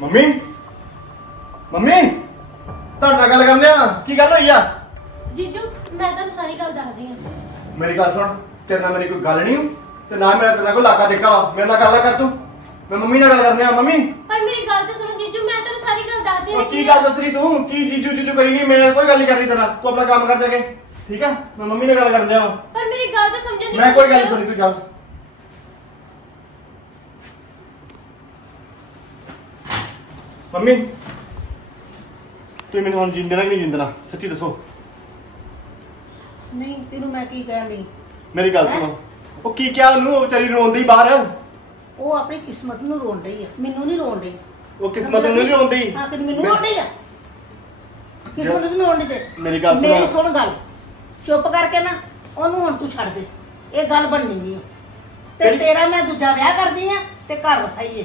Mummy? Mummy? ਤੁਹਾਡੇ ਨਾਲ ਗੱਲ ਕਰਨੇ ਆ। ਕੀ ਗੱਲ ਹੋਈ ਆ? ਜੀਜੂ ਮੈਂ ਤੁਹਾਨੂੰ ਸਾਰੀ ਗੱਲ ਦੱਸਦੀ ਹਾਂ। ਮੇਰੀ ਗੱਲ ਸੁਣ ਤੇਰੇ ਨਾਲ ਮੇਰੀ ਕੋਈ ਗੱਲ ਨਹੀਂ ਹੂੰ ਤੇ ਨਾ ਮੇਰਾ ਤੇਰੇ ਨਾਲ ਕੋਈ ਲਾਕਾ ਦੇਖਾ ਵਾ। ਮੇਰੇ ਨਾਲ ਗੱਲ ਨਾ ਕਰ ਤੂੰ। ਮੈਂ ਮੰਮੀ ਨਾਲ ਗੱਲ ਕਰਨੇ ਆ ਮੰਮੀ। ਪਰ ਮੇਰੀ ਗੱਲ ਤਾਂ ਸੁਣੋ ਜੀਜੂ ਮੈਂ ਤੁਹਾਨੂੰ ਸਾਰੀ ਗੱਲ ਦੱਸਦੀ ਉਹ ਕੀ ਗੱਲ ਦੱਸ ਰਹੀ ਤੂੰ? ਕੀ ਜੀਜੂ ਜੀਜੂ ਕਰੀ ਨਹੀਂ? ਮੇਰੇ ਨਾਲ ਕੋਈ ਗੱਲ ਨਹੀਂ ਕਰਨੀ ਤੇਰੇ ਤੂੰ ਆਪਣਾ ਕੰਮ ਕਰ ਜਾ ਕੇ। ਠੀਕ ਆ? ਮੈਂ ਮੰਮੀ ਨਾਲ ਗੱਲ ਕਰਨ ਦਿਆ ਪਰ ਮੇਰੀ ਗੱਲ ਤਾਂ ਸਮਝਣ ਦੀ ਮੈਂ ਕੋਈ ਗੱਲ ਕੋਸ਼ਿਸ਼ ਨਹੀਂ ਸੁਣੀ ਤੂੰ ਚੱਲ ਮੰਮੀ। ਤੂੰ ਮੈਨੂੰ ਹੁਣ ਜਿੰਦਣਾ ਕਿ ਨਹੀਂ ਜਿੰਦਣਾ? ਸੱਚੀ ਦੱਸੋ। ਨਹੀਂ ਤੈਨੂੰ ਮੈਂ ਕੀ ਕਹਿਣ ਮੇਰੀ ਗੱਲ ਸੁਣੋ। ਉਹ ਕੀ ਕਿਹਾ ਉਹਨੂੰ? ਉਹ ਵਿਚਾਰੀ ਰੋਂਦੀ ਬਾਹਰ। ਉਹ ਆਪਣੀ ਕਿਸਮਤ ਨੂੰ ਰੋਣ ਰਹੀ ਹੈ ਮੈਨੂੰ ਨਹੀਂ ਰੋਣ ਰਹੀ ਉਹ ਕਿਸਮਤ ਨੂੰ ਨਹੀਂ ਰੋਂਦੀ ਹਾਂ ਕਿ ਮੈਨੂੰ ਰੋਣ ਰਹੀ ਆ। ਕਿਸਮਤ ਨੂੰ ਰੋਣ ਦੇ ਮੇਰੀ ਗੱਲ ਸੁਣੋ। ਮੇਰੀ ਸੁਣ ਗੱਲ। ਚੁੱਪ ਕਰਕੇ ਨਾ ਉਹਨੂੰ ਹੁਣ ਤੂੰ ਛੱਡ ਦੇ। ਇਹ ਗੱਲ ਬਣਨੀ ਨਹੀਂ ਤੇ ਤੇਰੀ- ਮੈਂ ਦੂਜਾ ਵਿਆਹ ਕਰਦੀ ਆ ਤੇ ਘਰ ਵਸਾਈਏ।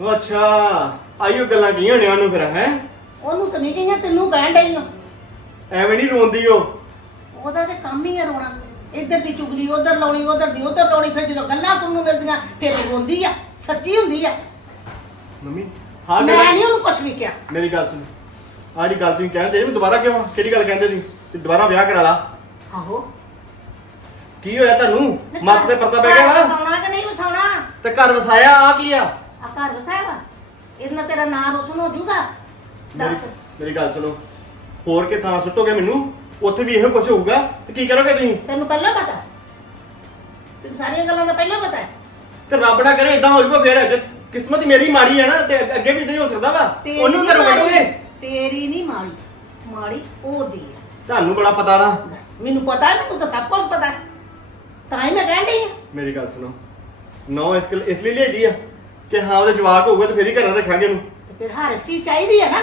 ਉਹ ਅੱਛਾ। ਆਈਓ ਗੱਲਾਂ ਕਹੀਆਂ ਨੇ ਉਹਨੂੰ ਫਿਰ ਹੈ? ਉਹਨੂੰ ਤਾਂ ਨਹੀਂ ਕਹੀਆਂ ਤੈਨੂੰ ਕਹਿਣ ਡਈ ਆ। ਐਵੇਂ ਨਹੀਂ ਰੋਂਦੀ ਉਹ। ਉਹਦਾ ਤੇ ਕੰਮ ਹੀ ਆ ਰੋਣਾ। ਇੱਧਰ ਦੀ ਚੁਗਲੀ ਉਧਰ ਲਾਉਣੀ ਉਧਰ ਦੀ ਉਧਰ ਲਾਉਣੀ ਫਿਰ ਜਦੋਂ ਗੱਲਾਂ ਸੁਣਨ ਨੂੰ ਮਿਲਦੀਆਂ ਫਿਰ ਰੋਂਦੀ ਆ ਸੱਚੀ ਹੁੰਦੀ ਆ। ਮੰਮੀ ਹਾਂ ਮੈਂ ਮੇਰੀ- ਨਹੀਂ ਉਹਨੂੰ ਕੁਛ ਵੀ ਕਿਹਾ। ਮੇਰੀ ਗੱਲ ਸੁਣ। ਆੜੀ ਗੱਲ ਤੁਸੀਂ ਕਹਿੰਦੇ ਮੈਂ ਦੁਬਾਰਾ ਕਿਉਂ ਕਿਹੜੀ ਗੱਲ ਕਹਿੰਦੇ ਸੀ ਤੇ ਦੁਬਾਰਾ ਵਿਆਹ ਕਰਾ ਲਾ। ਆਹੋ। ਕੀ ਹੋਇਆ ਤੁਹਾਨੂੰ? ਮੱਤ ਤੇ ਪਰਦਾ ਪੈ ਗਿਆ ਵਾ? ਵਸਾਉਣਾ ਕਿ ਨਹੀਂ ਵਸਾਉਣਾ? ਤੇ ਘਰ ਵਸਾਇਆ ਆ ਕੀ ਆ? ਆ ਘਰ ਵਸਾਇਆ ਵਾ? ਇਹਦੇ ਨਾਲ ਤੇਰਾ ਨਾਮ ਰੋਸ਼ਨ ਹੋ ਜਾਊਗਾ? ਦੱਸ। ਮੇਰੀ ਗੱਲ ਸੁਣੋ। ਹੋਰ ਕਿ ਥਾਂ ਸੁੱਟੋਗੇ ਮੈਨੂੰ? ਉੱਥੇ ਵੀ ਇਹੋ ਕੁਝ ਹੋਊਗਾ? ਤੇ ਕੀ ਕਰੋਗੇ ਤੁਸੀਂ? ਤੈਨੂੰ ਪਹਿਲਾਂ ਪਤਾ? ਤੈਨੂੰ ਸਾਰੀਆਂ ਗੱਲਾਂ ਦਾ ਪਹਿਲਾਂ ਪਤਾ ਹੈ? ਤੇ ਰੱਬ ਨਾ ਕਰੇ ਇਦਾਂ ਹੋ ਜਾਊਗਾ ਫੇਰ। ਜੇ ਕਿਸਮਤ ਮੇਰੀ ਮਾੜੀ ਹੈ ਨਾ ਤੇ ਅੱਗੇ- ਅੱਗੇ ਵੀ ਇਦਾਂ ਹੀ ਹੋ ਸਕਦਾ ਵਾ। ਤੇਰੀ ਉਹਨੂੰ ਨਹੀਂ ਘਰੋਂ ਮਾੜੀ ਕੱਢੋਗੇ ਤੇਰੀ ਨਹੀਂ ਮਾੜੀ। ਮਾੜੀ ਉਹਦੀ ਹੈ। ਤੁਹਾਨੂੰ ਬੜਾ ਪਤਾ ਨਾ। ਦੱਸ। ਮੈਨੂੰ ਪਤਾ ਹੈ ਮੈਨੂੰ ਤਾਂ ਸਭ ਕੁਝ ਪਤਾ ਹੈ। ਤਾਂ ਹੀ ਮੈਂ ਕਹਿਣ ਡਈ ਹਾਂ। ਮੇਰੀ ਗੱਲ ਸੁਣੋ। ਨੌ ਇਸ ਲਈ ਇਸ ਲਈ ਲਿਆਦੀ ਆ। ਕਿ ਹਾਂ ਉਹਦੇ ਜਵਾਕ ਹੋਊਗਾ ਤੇ ਫੇਰ ਹੀ ਘਰਾਂ ਰੱਖਾਂਗੇ ਉਹਨੂੰ। ਤੇ ਫਿਰ ਹਰ ਚੀਜ਼ ਚਾਹੀਦੀ ਹੈ ਨਾ।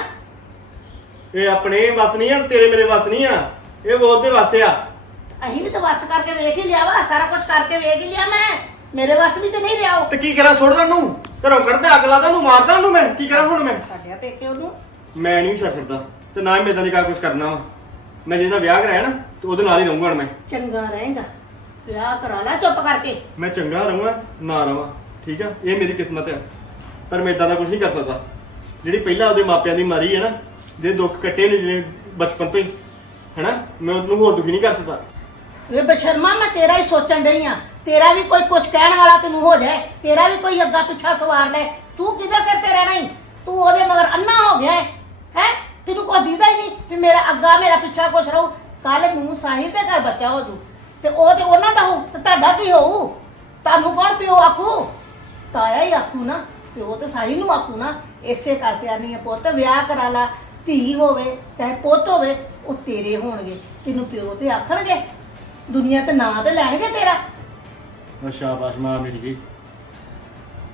ਇਹ ਆਪਣੇ ਵਸ ਨਹੀਂ ਆ ਤੇਰੇ ਮੇਰੇ ਵਸ ਨਹੀਂ ਆ। ਇਹ ਉਹ ਦੇ ਵਸ ਆ। ਅਸੀਂ ਵੀ ਤਾਂ ਵਸ ਕਰਕੇ ਵੇਖ ਹੀ ਲਿਆ ਵਾ ਸਾਰਾ ਕੁਝ ਕਰਕੇ ਵੇਖ ਹੀ ਲਿਆ ਮੈਂ। ਮੇਰੇ ਵਸ ਵੀ ਤਾਂ ਨਹੀਂ ਰਿਹਾ ਉਹ ਤੇ ਕੀ ਕਰਾਂ ਸੁੱਟਦਾ ਨੂੰ ਘਰੋਂ ਕੱਢਦਾ ਅੱਗ ਲਾਦਾ ਉਹਨੂੰ ਮਾਰਦਾ ਉਹਨੂੰ ਮੈਂ? ਕੀ ਕਰਾਂ ਹੁਣ ਮੈਂ? ਛੱਡਿਆ ਪੇਕੇ ਉਹਨੂੰ। ਮੈਂ ਨਹੀਂ ਛੱਡ ਸਕਦਾ। ਤੇ ਨਾ ਹੀ ਮੈਂ ਦੀ ਕੁਝ ਕਰਨਾ ਵਾ। ਮੈਂ ਜਿਹਦਾ ਵਿਆਹ ਕਰਾਇਆ ਨਾ ਤੇ ਉਹਦੇ ਨਾਲ ਹੀ ਰਹੂੰਗਾ ਹੁਣ ਮੈਂ। ਚੰਗਾ ਰਹੇਗਾ। ਵਿਆਹ ਕਰਾ ਲੈ ਚੁੱਪ ਕਰਕੇ। ਮੈਂ ਚੰਗਾ ਰਹੂੰਗਾ ਨਾ ਰਵਾਂ। ਠੀਕ ਆ? ਇਹ ਮੇਰੀ ਕਿਸਮਤ ਹੈ ਪਰ ਮੈਂ ਇਦਾਂ ਦਾ ਕੁਝ ਨਹੀਂ ਕਰ ਸਕਦਾ। ਜਿਹੜੀ ਪਹਿਲਾਂ ਉਹਦੇ ਮਾਪਿਆਂ ਦੀ ਮਾਰੀ ਹੈ ਨਾ ਜੇ ਦੁੱਖ ਕੱਟੇ ਨੇ ਜਿਹੜੇ ਬਚਪਨ ਤੋਂ ਹੀ, ਹੈਨਾ? ਮੈਂ ਉਹਨੂੰ ਹੋਰ ਦੁਖੀ ਨਹੀਂ ਕਰ ਸਕਦਾ। ਵੇ ਬਸ਼ਰਮਾ, ਮੈਂ ਤੇਰਾ ਹੀ ਸੋਚਣ ਡਈ ਆ। ਤੇਰਾ ਵੀ ਕੋਈ ਕੁਝ ਕਹਿਣ ਵਾਲਾ ਤੈਨੂੰ ਹੋ ਜਾਏ। ਤੇਰਾ ਵੀ ਕੋਈ ਅੱਗਾ ਪਿੱਛਾ ਸਵਾਰ ਲੈ। ਤੂੰ ਕਿਹਦੇ ਸਿਰ ਤੇ ਰਹਿਣਾ ਹੀ ਤੂੰ ਉਹਦੇ ਮਗਰ ਅੰਨਾ ਹੋ ਗਿਆ ਹੈ ਹੈਂ? ਤੈਨੂੰ ਕੋਈ ਦੀਦਾ ਹੀ ਨਹੀਂ ਵੀ ਮੇਰਾ ਅੱਗਾ, ਮੇਰਾ ਪਿੱਛਾ ਕੁਛ ਰਹੂ। ਕੱਲ ਨੂੰ ਸਾਹਿਲ ਦੇ ਘਰ ਬੱਚਾ ਹੋ ਜੂ। ਤੇ ਉਹ ਤੇ ਉਹਨਾਂ ਦਾ ਹੋਊ, ਤੇ ਤੁਹਾਡਾ ਕੀ ਹੋਊ? ਤੁਹਾਨੂੰ ਕੌਣ ਪਿਓ ਆਖੂ? ਤਾਇਆ ਹੀ ਆਖੂ ਨਾ, ਪਿਓ ਤੇ ਸਾਹਿਲ ਨੂੰ ਆਖੂ ਨਾ, ਇਸੇ ਕਰਕੇ ਆਨੀ ਹੈ ਪੁੱਤ, ਵਿਆਹ ਕਰਾ ਲਾ, ਧੀ ਹੋਵੇ, ਚਾਹੇ ਪੁੱਤ ਹੋਵੇ, ਉਹ ਤੇਰੇ ਹੋਣਗੇ, ਤੈਨੂੰ ਪਿਓ ਤੇ ਆਖਣਗੇ। ਦੁਨੀਆ ਤੇ ਨਾਂ ਤੇ ਲੈਣਗੇ ਤੇਰਾ। ਅੱਛਾ ਬਾਸ਼ ਮਾਂ ਮੇਰੀ ਗਈ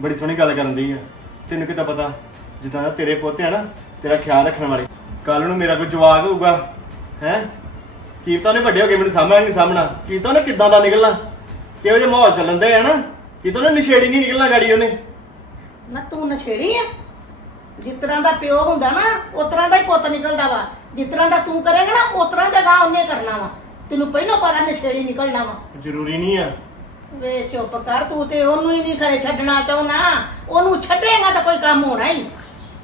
ਬੜੀ ਸੋਹਣੀ ਗੱਲ ਕਰਨ ਦੀ ਆ। ਤੈਨੂੰ ਕਿਤਾ ਪਤਾ? ਜਿੱਦਾਂ ਦਾ ਤੇਰੇ ਪੋਤੇ ਆ ਨਾ, ਤੇਰਾ ਖਿਆਲ ਰੱਖਣ ਵਾਲੇ। ਕੱਲ ਨੂੰ ਮੇਰਾ ਕੋਈ ਜਵਾਕ ਹੋਊਗਾ, ਹੈ? ਕੀ ਪਤਾ ਉਹਨੇ ਵੱਡੇ ਹੋ ਕੇ ਮੈਨੂੰ ਸਾਹਮਣਾ ਨਹੀਂ ਸਾਹਮਣਾ। ਕੀ ਪਤਾ ਕਿੱਦਾਂ ਦਾ ਨਿਕਲਣਾ? ਕਿਹੋ ਜਿਹਾ ਮਾਹੌਲ ਚੱਲਣ ਦੇ ਆ ਨਾ? ਕੀ ਪਤਾ ਉਹਨੇ ਨਿਸ਼ੇੜੀ ਨਹੀਂ ਨਿਕਲਣਾ ਗਾੜੀ ਉਹਨੇ। ਨਾ ਤੂੰ ਨਸ਼ੇੜੀ ਆ? ਜਿਸ ਤਰ੍ਹਾਂ ਦਾ ਪਿਓ ਹੁੰਦਾ ਨਾ ਉਸ ਤਰ੍ਹਾਂ ਦਾ ਹੀ ਪੁੱਤ ਨਿਕਲਦਾ ਵਾ। ਜਿਸ ਤਰ੍ਹਾਂ ਦਾ ਤੂੰ ਕਰੇਗਾ ਨਾ ਉਸ ਤਰ੍ਹਾਂ ਦਾ ਗਾ ਉਹਨੇ ਕਰਨਾ ਵਾ। ਤੈਨੂੰ ਪਹਿਲਾਂ ਪਤਾ ਨਸ਼ੇੜੀ ਨਿਕਲਣਾ ਵਾ। ਜ਼ਰੂਰੀ ਨਹੀਂ ਆ। ਵੇ ਚੁੱਪ ਕਰ ਤੂੰ ਤੇ ਉਹਨੂੰ ਹੀ ਨਹੀਂ ਖਰੇ ਛੱਡਣਾ ਚਾਹੁੰਨਾ ਉਹਨੂੰ ਛੱਡੇਗਾ ਤਾਂ ਕੋਈ ਕੰਮ ਹੋਣਾ ਹੀ।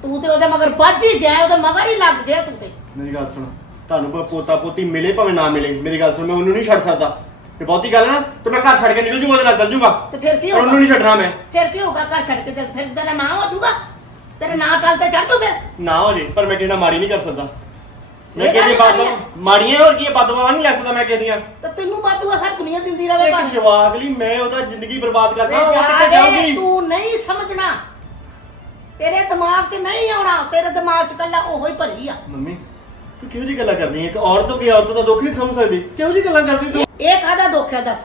ਤੂੰ ਤੇ ਉਹਦੇ ਮਗਰ ਵੱਜ ਹੀ ਗਿਆ ਉਹਦੇ ਮਗਰ ਹੀ ਲੱਗ ਗਿਆ ਤੂੰ ਤੇ। ਮੇਰੀ ਗੱਲ ਸੁਣ। ਤੁਹਾਨੂੰ ਕੋਈ ਪੋਤਾ ਪੋਤੀ ਮਿਲੇ ਭਾਵੇਂ ਨਾ ਮਿਲੇ। ਮੇਰੀ ਗੱਲ ਸੁਣ ਮੈਂ ਉਹਨੂੰ ਨਹੀਂ ਛੱਡ ਸਕਦਾ। ਤੇ ਬਹੁਤੀ ਗੱਲ ਨਾ ਤੇ ਮੈਂ ਘਰ ਛੱਡ ਕੇ ਨਿਕਲ ਜੂਗਾ ਉਹਦੇ ਨਾਲ ਚੱਲ ਜੂਗਾ। ਤੇ ਫਿਰ ਕੀ ਪਰ ਉਹਨੂੰ ਹੋਊਗਾ? ਨਹੀਂ ਛੱਡਣਾ ਮੈਂ। ਫਿਰ ਕੀ ਹੋਊਗਾ ਘਰ ਛੱਡ ਕੇ? ਚੱਲ ਫਿਰ ਤੇਰਾ ਨਾਂ ਹੋ ਜਾਊਗਾ ਤੇਰੇ ਨਾਂ ਟਲ ਤੇ ਚੜ ਜੂ ਫਿਰ? ਨਾ ਹੋ ਜੇ ਪਰ ਮੈਂ ਕਿਹੜਾ ਮਾੜੀ ਨਹੀਂ ਕਰ ਸਕਦਾ। ਮੈਂ ਇਹ ਕਿਹਦੀ ਗੱਲ ਬਾਤ। ਮਾੜੀਆਂ ਹੋਰ ਕੀ ਬਦਦੁਆ ਨਹੀਂ ਲੈ ਸਕਦਾ ਮੈਂ ਕਿਹਦੀਆਂ ਤਾਂ ਤੈਨੂੰ ਬਾਤੂ ਹਰ ਦੁਨੀਆ ਦਿੰਦੀ ਰਵੇ ਇੱਕ ਭਾਵੇਂ ਜਵਾਕ ਲਈ ਮੈਂ ਉਹਦਾ ਜ਼ਿੰਦਗੀ ਬਰਬਾਦ ਕਰਦਾ ਉਹ ਕਿੱਥੇ ਜਾਊਗੀ? ਤੂੰ ਨਹੀਂ ਸਮਝਣਾ। ਤੇਰੇ ਦਿਮਾਗ 'ਚ ਨਹੀਂ ਆਉਣਾ ਤੇਰੇ ਦਿਮਾਗ 'ਚ ਕੱਲਾ ਉਹੋ ਹੀ ਭਰੀ ਆ। ਮੰਮੀ ਤੂੰ ਕਿਹੋ ਜੀ ਗੱਲਾਂ ਕਰਦੀ ਹੈ ਇੱਕ ਔਰਤ ਹੋ ਕੇ ਔਰਤ ਦਾ ਦੁੱਖ ਨਹੀਂ ਸਮਝ ਸਕਦੀ। ਕਿਹੋ ਜੀ ਗੱਲਾਂ ਕਰਦੀ ਤੂੰ? ਇਹ ਕਾਹਦਾ ਦੁੱਖ ਹੈ ਦੱਸ?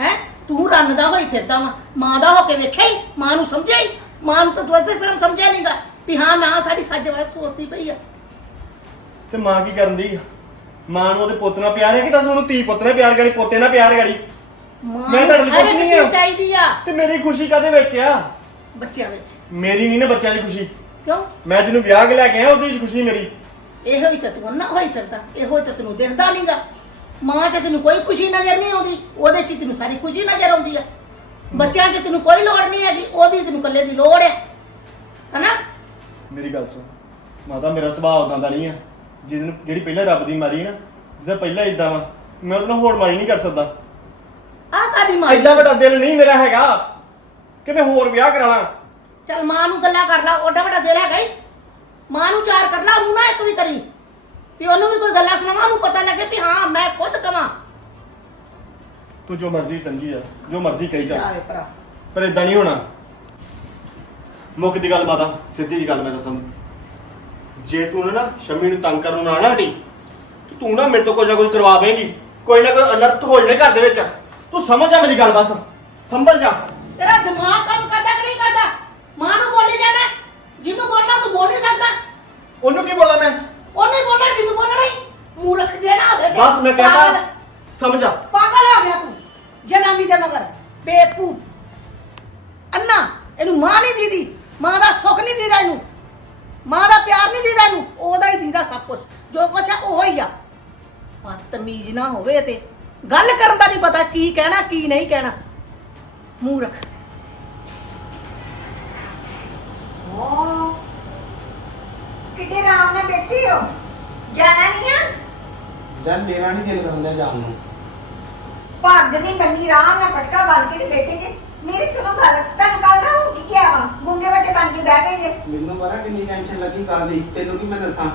ਹੈ? ਤੂੰ ਰੰਨ ਦਾ ਹੋਈ ਫਿਰਦਾ ਵਾ। ਮਾਂ ਦਾ ਹੋ ਕੇ ਵੇਖਿਆ ਹੀ ਮਾਂ ਨੂੰ ਸਮਝਿਆ ਹੀ ਮਾਂ ਨੂੰ ਤਾਂ ਤੂੰ ਅਜੇ ਸਮ ਸਮਝਿਆ ਨਹੀਂਗਾ ਵੀ ਹਾਂ ਮਾਂ ਸਾਡੀ ਸੱਜ ਵਾਰ ਸੋਚਦੀ ਪਈ ਆ। ਤੇ ਮਾਂ ਕੀ ਕਰਨ ਦੀ ਮਾਂ ਨੂੰ ਉਹਦੇ ਪੁੱਤ ਨਾਲ ਪਿਆਰ ਹੈ ਕਿ ਦੱਸ? ਉਹਨੂੰ ਧੀ ਪੁੱਤ ਨਾਲ ਪਿਆਰ ਕਰੀ ਪੋਤੇ ਨਾਲ ਪਿਆਰ ਕਰੀ ਮਾਂ ਤੁਹਾਡੇ ਲਈ ਹਰ ਕੁਛ ਇੱਕ ਨਹੀਂ ਆ। ਚੀਜ਼ ਚਾਹੀਦੀ ਆ। ਤੇ ਮੇਰੀ ਖੁਸ਼ੀ ਕਾਦੇ ਵਿੱਚ ਆ? ਬੱਚਿਆਂ ਵਿੱਚ। ਮੇਰੀ ਨਹੀਂ ਨਾ ਬੱਚਿਆਂ ਦੀ ਖੁਸ਼ੀ। ਕਿਉਂ? ਮੈਂ ਜਿਹਨੂੰ ਵਿਆਹ ਕੇ ਲੈ ਕੇ ਆਇਆ ਉਹਦੀ ਖੁਸ਼ੀ ਮੇਰੀ। ਇਹੋ ਹੀ ਤਾਂ ਤੂੰ ਅੰਨਾ ਹੋਈ ਫਿਰਦਾ। ਇਹੋ ਹੀ ਤਾਂ ਤੈਨੂੰ ਦਿਖਦਾ ਨਹੀਂਗਾ ਮਾਂ 'ਚ ਤੈਨੂੰ ਕੋਈ ਖੁਸ਼ੀ ਨਜ਼ਰ ਨਹੀਂ ਆਉਂਦੀ ਉਹਦੇ 'ਚ ਤੈਨੂੰ ਸਾਰੀ ਖੁਸ਼ੀ ਨਜ਼ਰ ਆਉਂਦੀ ਆ। ਬੱਚਿਆਂ 'ਚ ਤੈਨੂੰ ਕੋਈ ਲੋੜ ਨਹੀਂ ਹੈਗੀ ਉਹਦੀ ਤੈਨੂੰ ਇਕੱਲੇ ਦੀ ਲੋੜ ਹੈ ਹਨਾ? ਮੇਰੀ ਗੱਲ ਸੁਣ ਮਾਤਾ ਮੇਰਾ ਸੁਭਾਅ ਉਦਾਂ ਦਾ ਨਹੀਂ ਆ। ਜਿਹਨੂੰ ਜਿਹੜੀ ਪਹਿਲਾਂ ਰੱਬ ਦੀ ਮਾਰੀ ਨਾ ਜਿਹਦਾ ਪਹਿਲਾਂ ਇਦਾਂ ਵਾ ਮੈਂ ਆਪਣਾ ਹੋਰ ਮਾਰੀ ਨਹੀਂ ਕਰ ਸਕਦਾ। ਆ ਕਾਦੀ ਮਾਰੀ। ਐਡਾ ਵੱਡਾ ਦਿਲ ਨਹੀਂ ਮੇਰਾ ਹੈਗਾ। ਕਿ ਮੈਂ ਹੋਰ ਵਿਆਹ ਕਰਾਣਾ। ਚੱਲ ਮਾਂ ਨੂੰ ਗੱਲਾਂ ਕਰ ਲਾ ਓਡਾ ਵੱਡਾ ਦਿਲ ਹੈਗਾ ਹੀ ਮਾਂ ਨੂੰ ਚਾਰ ਕਰ ਲਾ ਉਹਨੂੰ ਨਾ ਇੱਕ ਵੀ ਕਰੀ ਵੀ ਉਹਨੂੰ ਵੀ ਕੋਈ ਗੱਲਾਂ ਸੁਣਾਵਾਂ ਉਹਨੂੰ ਪਤਾ ਲੱਗੇ ਵੀ ਹਾਂ ਮੈਂ ਖੁਦ ਕਵਾਂ। ਤੂੰ ਜੋ ਮਰਜ਼ੀ ਸਮਝੀ ਆ ਜੋ ਮਰਜ਼ੀ ਕਹੀ ਜਾ। ਜਾਵੇ ਭਰਾ। ਪਰ ਇਦਾਂ ਨਹੀਂ ਹੋਣਾ। ਮੁੱਕ ਦੀ ਗੱਲ ਮਾਤਾ ਸਿੱਧੀ ਜੀ ਗੱਲ ਮੈਂ ਦੱਸਾਂ। ਜੇ ਤੂੰ ਨਾ ਸ਼ਮੀ ਨੂੰ ਤੰਗ ਕਰਨ ਨਾ ਨਾ ਹਟੀ ਤੇ ਤੂੰ ਨਾ ਮੇਰੇ ਤੋਂ ਕੋਈ ਨਾ ਕੋਈ ਕਰਵਾਵੇਂਗੀ ਕੋਈ ਨਾ ਕੋਈ ਅਨਰਥ ਹੋ ਜਾਣੇ ਘਰ ਦੇ ਵਿੱਚ। ਤੂੰ ਸਮਝ ਜਾ ਮੇਰੀ ਗੱਲ ਬਸ। ਸੰਭਲ ਜਾ। ਤੇਰਾ ਦਿਮਾਗ ਕੰਮ ਕਰਦਾ ਕਿ ਨਹੀਂ ਕਰਦਾ? ਮਾਂ ਨੂੰ ਬੋਲੀ ਜਾਣਾ? ਜਿਹਨੂੰ ਬੋਲਣਾ ਤੂੰ ਬੋਲ ਨਹੀਂ ਸਕਦਾ। ਉਹਨੂੰ ਕੀ ਬੋਲਾਂ ਮੈਂ? ਉਹਨੇ ਬੋਲਣਾ ਜਿਹਨੂੰ ਬੋਲਣਾ ਹੀ ਮੂਰਖ ਜਿਹੜਾ ਹੋਵੇ ਤੇ ਬਸ ਮੈਂ ਕਹਿੰਦਾ ਪਾਗਲ- ਸਮਝ ਜਾ ਪਾਗਲ ਹੋ ਗਿਆ ਤੂੰ ਜਨਾਨੀ ਦੇ ਮਗਰ ਬੇਪੂ ਅੰਨਾ ਇਹਨੂੰ ਮਾਂ ਨਹੀਂ ਦੀਦੀ ਮਾਂ ਦਾ ਸੁੱਖ ਨਹੀਂ ਦੀਦਾ ਇਹਨੂੰ। ਮਾਂ ਦਾ ਪਿਆਰ ਨਹੀਂ ਦੀਦਾ ਇਹਨੂੰ ਉਹਦਾ ਹੀ ਦੀਦਾ ਸਭ ਕੁਝ ਜੋ ਕੁਛ ਆ ਉਹ ਹੀ ਆ। ਬਦਤਮੀਜ਼ ਨਾ ਹੋਵੇ ਤੇ ਗੱਲ ਕਰਨ ਦਾ ਨਹੀਂ ਪਤਾ ਕੀ ਕਹਿਣਾ ਕੀ ਨਹੀਂ ਕਹਿਣਾ। ਮੂਰਖ। ਕਿਤੇ ਆਰਾਮ ਨਾਲ ਬੈਠੇ ਹੋ? ਜਾਣਾ ਨਹੀਂ ਆ? ਜਦ ਮੇਰਾ ਨਹੀਂ ਦਿਲ ਕਰਨ ਦਾ ਜਾਣ ਨੂੰ। ਪੱਗ ਦੀ ਬੰਨੀ ਆਰਾਮ ਨਾਲ ਪਟਕਾ ਬੰਨ ਕੇ ਤੇ ਬੈਠੇ ਜੇ। ਮੇਰੀ ਸੁਣੋ ਗੱਲ ਤੁਹਾਨੂੰ ਕੱਲ ਦਾ ਹੋ ਕੀ ਗਿਆ ਵਾ? ਗੁੰਗੇ ਵੱਟੇ ਬਣ ਕੇ ਬਹਿ ਗਏ ਜੇ। ਮੈਨੂੰ ਪਤਾ ਕਿੰਨੀ ਟੈਨਸ਼ਨ ਲੱਗੀ ਗੱਲ ਦੀ ਤੈਨੂੰ ਕੀ ਮੈਂ ਦੱਸਾਂ?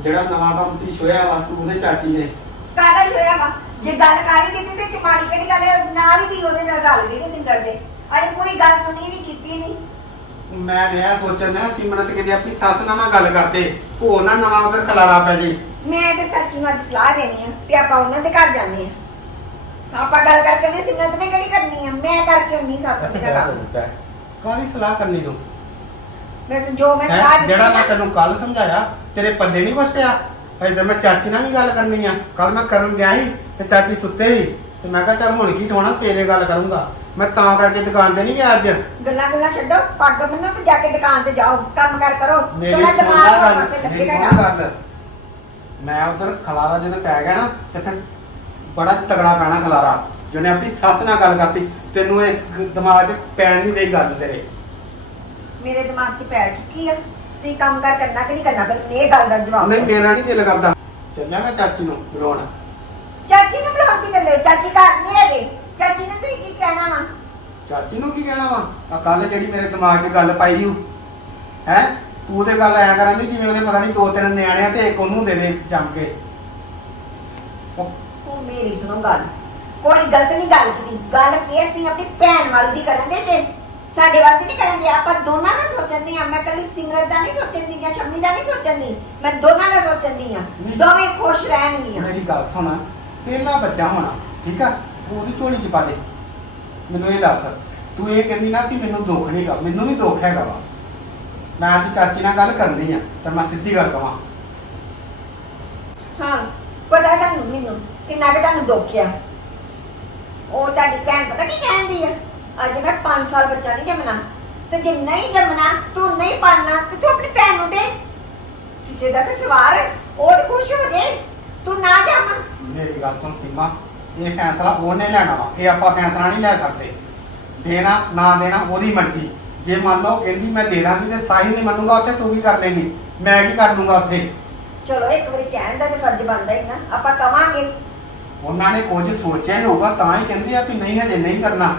ਜਿਹੜਾ ਨਵਾਂ ਕੰਮ ਤੁਸੀਂ ਛੋਇਆ ਵਾ ਤੂੰ ਉਹਦੇ ਚਾਚੀ ਨੇ। ਕਾਗਜ਼ ਹੋਇਆ ਵਾ? ਜੇ ਗੱਲ ਕਰ ਦਿੱਤੀ ਤੇ ਮਾੜੀ ਕਿਹੜੀ ਗੱਲ ਹੈ? ਨਾਲ ਹੀ ਦੀ ਉਹਦੇ ਨਾਲ ਰਲ ਗਈ ਤੇ ਸਿੰਦਰ ਦੇ। ਅਜੇ ਕੋਈ ਗੱਲ ਸੁਣੀ ਨਹੀਂ ਕੀਤੀ ਨਹੀਂ। ਮੈਂ ਰਿਹਾ ਸੋਚਣ ਡਿਆ ਸਿਮਰਤ ਕਿਤੇ ਆਪਣੀ ਸੱਸ ਨਾਲ ਨਾ ਗੱਲ ਕਰਦੇ ਹੋਰ ਨਾ ਨਵਾਂ ਉਧਰ ਖਲਾਰਾ ਪੈ ਜੇ। ਮੈਂ ਤੇ ਚਾਚੀ ਨੂੰ ਅੱਜ ਸਲਾਹ ਦੇਣੀ ਆ ਕਿ ਆਪਾਂ ਉਹਨਾਂ ਦੇ ਘਰ ਜਾਂਦੇ ਆ। ਆਪਾਂ ਗੱਲ ਕਰਕੇ ਉਹਨੇ ਸਿਮਰਤ ਨੇ ਕਿਹੜੀ ਕਰਨੀ ਆ? ਮੈਂ ਕਰਕੇ ਉਹਨੀ ਸੱਸ ਦੇ ਨਾਲ ਕਾਹਦੀ ਸਲਾਹ ਕਰਨੀ ਤੂੰ? ਮੈਂ ਜੋ ਮੈਂ ਸਲਾਹ? ਦਿੱਤੀ ਜਿਹੜਾ ਮੈਂ ਨਾ, ਤੈਨੂੰ ਕੱਲ ਸਮਝਾਇਆ ਤੇਰੇ ਪੱਲੇ ਨਹੀਂ ਕੁਛ ਪਿਆ। ਅਜੇ ਮੈਂ ਚਾਚੀ ਨਾਲ ਵੀ ਗੱਲ ਕਰਨੀ ਆ। ਕੱਲ ਮੈਂ ਕਰਨ ਗਿਆ ਸੀ ਤੇ ਚਾਚੀ ਸੁੱਤੇ ਸੀ। ਤੇ ਮੈਂ ਕਿਹਾ ਚੱਲ ਹੁਣ ਕੀ ਠੋਣਾ ਸਵੇਰੇ ਗੱਲ ਕਰੂੰਗਾ। ਮੈਂ ਤਾਂ ਕਰਕੇ ਦੁਕਾਨ ਤੇ ਨਹੀਂ ਗਿਆ ਅੱਜ। ਗੱਲਾਂ ਗੱਲਾਂ ਛੱਡੋ ਪੱਗ ਬੰਨੋ ਤੇ ਜਾ ਕੇ ਦੁਕਾਨ ਤੇ ਜਾਓ ਕੰਮ ਕਰ ਕਰੋ। ਮੇਰੀ ਥੋੜਾ ਦਿਮਾਗ ਗੱਲ ਪਾਸੇ ਮੇਰੀ ਲੱਗੇਗਾ ਸੁਣ ਗੱਲ। ਮੈਂ ਉਧਰ ਖਲਾਰਾ ਜਦੋਂ ਪੈ ਗਿਆ ਨਾ ਤੇ ਫਿਰ ਬੜਾ ਤਗੜਾ ਪੈਣਾ ਖਲਾਰਾ। ਜਿਹਨੇ ਆਪਣੀ ਸੱਸ ਨਾਲ ਗੱਲ ਕਰਤੀ ਤੈਨੂੰ ਇਸ ਗ- ਦਿਮਾਗ 'ਚ ਪੈਣ ਨਹੀਂ ਰਹੀ ਗੱਲ ਤੇਰੇ। ਮੇਰੇ ਦਿਮਾਗ 'ਚ ਪੈ ਚੁੱਕੀ ਆ। ਤੇ ਕੰਮ ਕਰ ਕਰਨਾ ਕਿ ਨਹੀਂ ਕਰਨਾ? ਪਰ ਇਹ ਗੱਲ ਦਾ ਜਵਾਬ ਨਹੀਂ ਦਿਓ। ਮੇਰਾ ਨਹੀਂ ਦਿਲ ਕਰਦਾ। ਚੱਲਿਆ ਮੈਂ ਚਾਚੀ ਨੂੰ ਰੋਣ ਚਾਚੀ ਨੂੰ ਬੁਲਾਉਣ ਕੀ ਚੱਲੇ? ਚਾਚੀ ਘਰ ਨਹੀਂ ਹੈਗੇ। ਚਾਚੀ ਨੂੰ ਤੁਸੀਂ ਕੀ ਕਹਿਣਾ ਵਾ? ਚਾਚੀ ਨੂੰ ਕੀ ਕਹਿਣਾ ਵਾ? ਆ ਕੱਲ ਜਿਹੜੀ ਮੇਰੇ ਦਿਮਾਗ 'ਚ ਗੱਲ ਪਾਈ ਹੂ ਹੈ? ਤੂੰ ਤੇ ਗੱਲ ਐਂ ਕਰਾਂਦੀ ਜਿਵੇਂ ਉਹਦੇ ਪਤਾ ਨਹੀਂ ਦੋ ਤਿੰਨ ਨਿਆਣੇ ਆ ਤੇ ਇੱਕ ਉਹਨੂੰ ਦੇ ਦੇ ਜੰਮ ਕੇ। ਉਹ ਉਹ ਮੇਰੀ ਸੁਣੋ ਗੱਲ। ਕੋਈ ਗਲਤ ਨਹੀਂ ਗੱਲ ਕੀਤੀ। ਗੱਲ ਫੇਰ ਤੁਸੀਂ ਆਪਣੀ ਭੈਣ ਵੱਲ ਦੀ ਕਰਨ ਦੇ ਤੇ ਸਾਡੇ ਵੱਲ ਦੀ ਨਹੀਂ ਕਰਨ ਦੇ ਆਪਾਂ ਦੋਨਾਂ ਦਾ ਸੋਚਣ ਦੀ ਆ। ਮੈਂ ਕੱਲੀ ਸਿਮਰਤ ਦਾ ਨਹੀਂ ਸੋਚਣ ਦੀ ਜਾਂ ਸ਼ਮੀ ਦਾ ਨਹੀਂ ਸੋਚਣ ਦੀ। ਮੈਂ ਦੋਨਾਂ ਦਾ ਸੋਚਣ ਦੀ ਆ। ਦੋਵੇਂ ਖੁਸ਼ ਰਹਿਣਗੀਆਂ। ਮੇਰੀ ਗੱਲ ਸੁਣ। ਪਹਿਲਾ ਬੱਚਾ ਹੋਣਾ ਠੀਕ ਆ? ਉਹਦੀ ਝੋਲੀ ਚ ਪਾ ਦੇ। ਮੈਨੂੰ ਇਹ ਦੱਸ ਤੂੰ ਇਹ ਕਹਿੰਦੀ ਨਾ ਕਿ ਮੈਨੂੰ ਦੁੱਖ ਨਹੀਂਗਾ ਮੈਨੂੰ ਵੀ ਦੁੱਖ ਹੈਗਾ ਵਾ। ਮੈਂ ਅੱਜ ਚਾਚੀ ਨਾਲ ਗੱਲ ਕਰਨੀ ਆ ਤੇ ਮੈਂ ਸਿੱਧੀ ਗੱਲ ਕਵਾਂ। ਹਾਂ ਪਤਾ ਤੁਹਾਨੂੰ ਮੈਨੂੰ ਕਿੰਨਾ ਕੁ ਤੁਹਾਨੂੰ ਦੁੱਖ ਆ। ਉਹ ਤੁਹਾਡੀ ਭੈਣ ਪਤਾ ਕੀ ਕਹਿੰਦੀ ਆ? ਅੱਜ ਮੈਂ 5 ਸਾਲ ਬੱਚਾ ਨਹੀਂ ਜੰਮਣਾ ਤੇ ਜੇ ਨਹੀਂ ਜੰਮਣਾ ਤੂੰ ਨਹੀਂ ਪਾਲਣਾ ਤੇ ਤੂੰ ਆਪਣੀ ਭੈਣ ਨੂੰ ਦੇ। ਕਿਸੇ ਦਾ ਤੇ ਸਵਾਰ ਉਹ ਖੁਸ਼ ਹੋ ਜੇ ਤੂੰ ਨਾ ਜੰਮ ਮੇਰੀ ਗੱਲ ਸੁਣ ਸੀਮਾ ਇਹ ਫੈਸਲਾ ਉਹਨੇ ਲੈਣਾ ਵਾ ਇਹ ਆਪਾਂ ਫੈਸਲਾ ਨਹੀਂ ਲੈ ਸਕਦੇ। ਦੇਣਾ ਨਾ ਦੇਣਾ ਉਹਦੀ ਮਰਜ਼ੀ। ਜੇ ਮੰਨ ਲਓ ਕਹਿੰਦੀ ਮੈਂ ਦੇ ਦਾਂਗੀ ਤੇ ਸਾਹਿਲ ਨਹੀਂ ਮੰਨੂਗਾ ਉੱਥੇ ਤੂੰ ਵੀ ਕਰ ਲੇਗੀ ਮੈਂ ਕੀ ਕਰ ਲੂੰਗਾ ਉੱਥੇ? ਚਲੋ ਇੱਕ ਵਾਰੀ ਕਹਿਣ ਦਾ ਤੇ ਫਰਜ਼ ਬਣਦਾ ਹੀ ਨਾ ਆਪਾਂ ਕਵਾਂਗੇ। ਉਹਨਾਂ ਨੇ ਕੁਝ ਸੋਚਿਆ ਹੀ ਹੋਊਗਾ ਤਾਂ ਹੀ ਕਹਿੰਦੇ ਆ ਕਿ ਨਹੀਂ ਹਜੇ ਨਹੀਂ ਕਰਨਾ।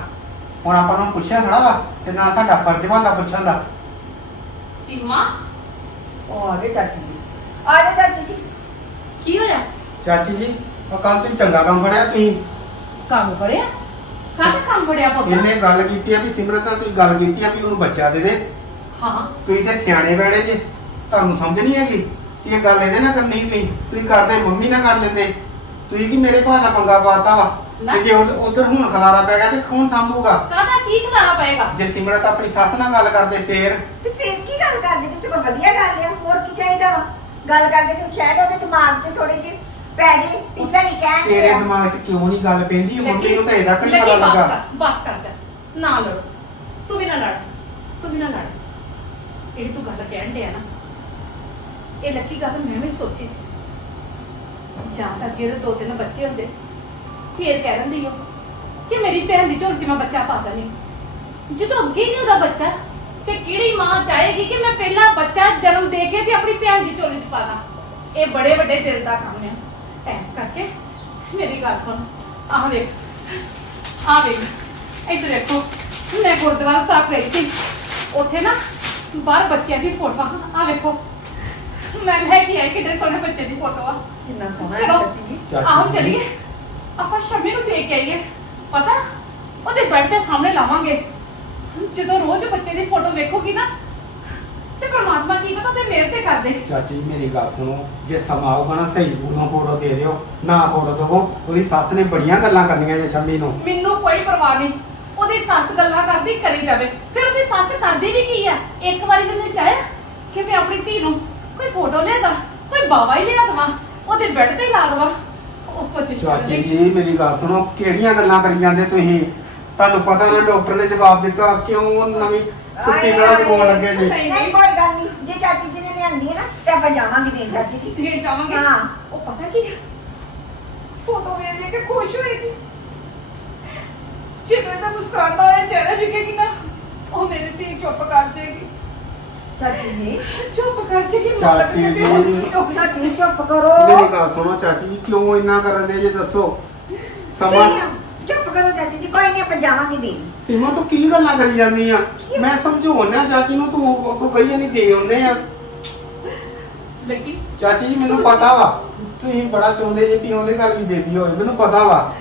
ਹੁਣ ਆਪਾਂ ਨੂੰ ਪੁੱਛਿਆ ਥੋੜਾ ਵਾ ਤੇ ਨਾ ਸਾਡਾ ਫਰਜ਼ ਬਣਦਾ ਪੁੱਛਣ ਦਾ। ਸੀਮਾ? ਉਹ ਆ ਗਏ ਚਾਚੀ ਜੀ। ਆ ਗਏ ਚਾਚੀ ਜੀ। ਕੀ ਹੋਇਆ? ਚਾਚੀ ਜੀ ਉਹ ਕੱਲ ਤੁਸੀਂ ਚੰਗਾ ਕੰਮ ਫੜਿਆ ਤੁਸੀਂ। ਕੰਮ ਫੜਿਆ? ਕਾਹਦਾ ਕੰਮ ਫੜਿਆ ਪੁੱਤ? ਇਹਨੇ ਗੱਲ ਕੀਤੀ ਆ ਵੀ ਸਿਮਰਤ ਨਾਲ ਤੁਸੀਂ ਗੱਲ ਕੀਤੀ ਆ ਵੀ ਉਹਨੂੰ ਬੱਚਾ ਦੇ ਦੇ। ਹਾਂ। ਤੁਸੀਂ ਤੇ ਸਿਆਣੇ ਬੈੜੇ ਜੇ ਤੁਹਾਨੂੰ ਸਮਝ ਨਹੀਂ ਹੈਗੀ ਇਹ ਗੱਲ ਇਹਦੇ ਨਾਲ ਕਰਨੀ ਸੀ। ਤੁਸੀਂ ਕਰਦੇ ਮੰਮੀ ਨਾਲ ਕਰ ਲੈਂਦੇ। ਤੁਸੀਂ ਕੀ ਮੇਰੇ ਭਾਅ ਦਾ ਪੰਗਾ ਪਾਤਾ ਵਾ? ਨਾ। ਤੇ ਜੇ ਉਧਰ ਹੁਣ ਖਲਾਰਾ ਪੈ ਗਿਆ ਤੇ ਕੌਣ ਸੰਭੂਗਾ? ਕਾਹਦਾ ਕੀ ਖਲਾਰਾ ਪਏਗਾ? ਜੇ ਸਿਮਰਤ ਆਪਣੀ ਸੱਸ ਨਾਲ ਗੱਲ ਕਰਦੇ ਫੇਰ। ਤੇ ਫਿਰ ਕੀ ਗੱਲ ਕਰਦੇ? ਕਿਸੇ ਕੋ ਵਧੀਆ ਗੱਲ ਆ? ਹੋਰ ਕੀ ਚਾਹੀਦਾ ਵਾ? ਗੱਲ ਕਰਦੇ ਕਿ ਸ਼ਾਇਦ ਉਹਦੇ ਦਿਮਾਗ 'ਚ ਥੋੜੀ ਜਿਹੀ ਪੈ ਜੇ ਵੀ ਸਹੀ ਕਹਿੰਦੇ ਤੇਰੇ ਆ। ਦਿਮਾਗ 'ਚ ਕਿਉਂ ਨਹੀਂ ਗੱਲ ਪੈਂਦੀ? ਮੰਮੀ ਨੂੰ ਤਾਂ ਇਹਦਾ ਕਈ ਲੱਗੀ ਪਤਾ ਬਸ ਲੱਗਾ। ਕਰ, ਬਸ ਕਰ ਜਾ। ਨਾ ਲੜ। ਤੂੰ ਵੀ ਨਾ ਲੜ ਤੂੰ ਵੀ ਨਾ ਲੜ। ਇਹ ਤੂੰ ਗੱਲ ਕਹਿਣ ਡਿਆ ਨਾ ਇਹ ਲੱਕੀ ਗੱਲ ਮੈਂ ਵੀ ਸੋਚੀ ਸੀ। ਜਾਂ ਤਾਂ ਅੱਗੇ ਦੇ ਦੋ ਤਿੰਨ ਬੱਚੇ ਹੁੰਦੇ ਫੇਰ ਕਹਿ ਦਿੰਦੀ ਉਹ ਕਿ ਮੇਰੀ ਭੈਣ ਦੀ ਝੋਲੀ 'ਚ ਮੈਂ ਬੱਚਾ ਪਾ ਦਨੀ ਜਦੋਂ ਅੱਗੇ ਹੀ ਨਹੀਂ ਉਹਦਾ ਬੱਚਾ ਤੇ ਕਿਹੜੀ ਮਾਂ ਚਾਹੇਗੀ ਕਿ ਮੈਂ ਪਹਿਲਾ ਬੱਚਾ ਜਨਮ ਦੇ ਕੇ ਤੇ ਆਪਣੀ ਭੈਣ ਦੀ ਝੋਲੀ 'ਚ ਪਾ ਦਾਂ? ਇਹ ਬੜੇ ਵੱਡੇ ਦਿਲ ਦਾ ਕੰਮ ਆ। ਐਸ ਕਰਕੇ ਮੇਰੀ ਗੱਲ ਸੁਣ। ਆਹ ਵੇਖ। ਆਹ ਵੇਖ। ਇੱਧਰ ਦੇਖੋ ਮੈਂ ਗੁਰਦੁਆਰਾ ਸਾਹਿਬ ਗਈ ਸੀ। ਉੱਥੇ ਨਾ ਬਾਹਰ ਬੱਚਿਆਂ ਦੀ ਫੋਟੋ ਆ ਵੇਖੋ। ਮੈਂ ਲੈ ਕੇ ਆਈ ਕਿੱਡੇ ਸੋਹਣੇ ਬੱਚੇ ਦੀ ਫੋਟੋ ਆ। ਕਿੰਨਾ ਸੋਹਣਾ ਹੈ ਚਾਚੀ ਜੀ। ਚਲੀਏ। ਆਪਾਂ ਸ਼ਮੀ ਨੂੰ ਦੇਖ ਕੇ ਆਈਏ। ਪਤਾ ਉਹਦੇ ਬੈੱਡ ਦੇ ਸਾਹਮਣੇ ਲਾਵਾਂਗੇ। ਜਦੋਂ ਰੋਜ਼ ਬੱਚੇ ਦੀ ਫੋਟੋ ਵੇਖੋਗੀ ਨਾ ਤੇ ਪਰਮਾਤਮਾ ਕੀ ਪਤਾ ਉਹਦੇ ਮਿਹਰ ਤੇ ਕਰ ਦੇ ਚਾਚੀ ਮੇਰੀ ਗੱਲ ਸੁਣੋ। ਜੇ ਸਮਾਂ ਆਊਗਾ ਨਾ ਸਹੀ ਉਦੋਂ ਫੋਟੋ ਦੇ ਦਿਓ ਨਾ ਫੋਟੋ ਦਵੋ। ਉਹਦੀ ਸੱਸ ਨੇ ਬੜੀਆਂ ਗੱਲਾਂ ਕਰਨੀਆਂ ਜੇ ਸ਼ੰਮੀ ਨੂੰ। ਮੈਨੂੰ ਕੋਈ ਪਰਵਾਹ ਨਹੀਂ। ਉਹਦੀ ਸੱਸ ਗੱਲਾਂ ਕਰਦੀ ਕਰੀ ਜਾਵੇ। ਫਿਰ ਉਹਦੀ ਸੱਸ ਕਰਦੀ ਵੀ ਕੀ ਆ? ਇੱਕ ਵਾਰੀ ਵੀ ਉਹਨੇ ਚਾਹਿਆ ਕਿ ਮੈਂ ਆਪਣੀ ਧੀ ਨੂੰ ਕੋਈ ਫੋਟੋ ਲਿਆ ਦਾਂ ਕੋਈ ਬਾਵਾ ਹੀ ਲਿਆ ਦਵਾਂ ਉਹਦੇ ਬੈੱਡ ਤੇ ਹੀ ਲਾ ਦਵਾਂ। ਉਹ ਕੁਝ ਨਹੀਂ ਚਾਚੀ ਕਰਦੀ। ਜੀ ਮੇਰੀ ਗੱਲ ਸੁਣੋ ਕਿਹੜੀਆਂ ਗੱਲਾਂ ਕਰੀ ਜਾਂਦੇ ਤੁਸੀਂ? ਤੁਹਾਨੂੰ ਪਤਾ ਨਾ ਡਾਕਟਰ ਨੇ ਜਵਾਬ ਦਿੱਤਾ ਕਿਉਂ ਉਹ ਨਵੀਂ ਸੁੱਤੀ ਚ ਕੋਲ ਲੱਗੇ ਜੀ? ਨਹੀਂ, ਕੋਈ ਗੱਲ ਨਹੀਂ। ਜੇ ਚਾਚੀ ਜੀ ਨੇ ਲਿਆਂਦੀ ਹੈ ਨਾ ਤੇ ਆਪਾਂ ਜਾਵਾਂਗੇ ਦੇਣ ਚਾਚੀ ਜੀ। ਢੇਰ ਜਾਵਾਂਗੇ? ਹਾਂ। ਉਹ ਪਤਾ ਕੀ ਫੋਟੋ ਵੇਖ ਵੇਖ ਕੇ ਖੁਸ਼ ਹੋਏਗੀ। ਜਦੋਂ ਇਹਦਾ ਮੁਸਕਰਾਉਂਦਾ ਹੋਇਆ ਚਿਹਰਾ ਵਿਖੇਗੀ ਨਾ ਉਹ ਮੇਰੇ ਤੇ ਚੁੱਪ ਕਰ ਜਾਏਗੀ। ਚਾਚੀ ਜੀ। ਚੁੱਪ ਕਰ ਜਾਏਗੀ ਚਾਚੀ ਕਿ ਜੀ। ਚੁੱਪ ਚਾਚੀ ਜੀ ਚੁੱਪ ਕਰੋ। ਮੇਰੀ ਗੱਲ ਸੁਣੋ ਚਾਚੀ ਜੀ ਕਿਉਂ ਇੰਨਾ ਕਰਨ ਦੇ ਜੇ ਦੱਸੋ? ਸਮਾਂ ਕਰੋ ਕੋਈ ਨਹੀਂ ਆਪਾਂ ਜਾਵਾਂਗੇ ਦੇਣ। ਸੀਮਾ ਤੂੰ ਕੀ ਗੱਲਾਂ ਕਰੀ ਜਾਂਦੀ ਆ? ਮੈਂ ਸਮਝਾਉਣਾ ਚਾਚੀ ਨੂੰ ਤੂੰ ਉਹ ਕਹੀ ਨਹੀਂ ਦੇ ਆਉਂਦੇ ਆ। ਲੱਗੀ? ਚਾਚੀ ਜੀ ਮੈਨੂੰ ਪਤਾ ਵਾ। ਤੁਸੀਂ ਬੜਾ ਚਾਹੁੰਦੇ ਜੇ ਵੀ ਉਹਦੇ ਘਰ ਵੀ ਬੇਬੀ ਹੋਵੇ ਮੈਨੂੰ ਪਤਾ ਵਾ।